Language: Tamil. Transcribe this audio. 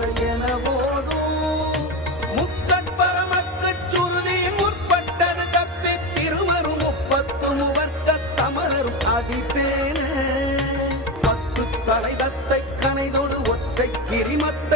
மறை என போதும் முக்கட்பரமக்குச் சுருதி முற்பட்டது தப்பி திருவரும் 30 முவர்க்க தமரரும் அதிபேன 10 தலைதத்தை கனைதொடு ஒற்றை கிரிமத்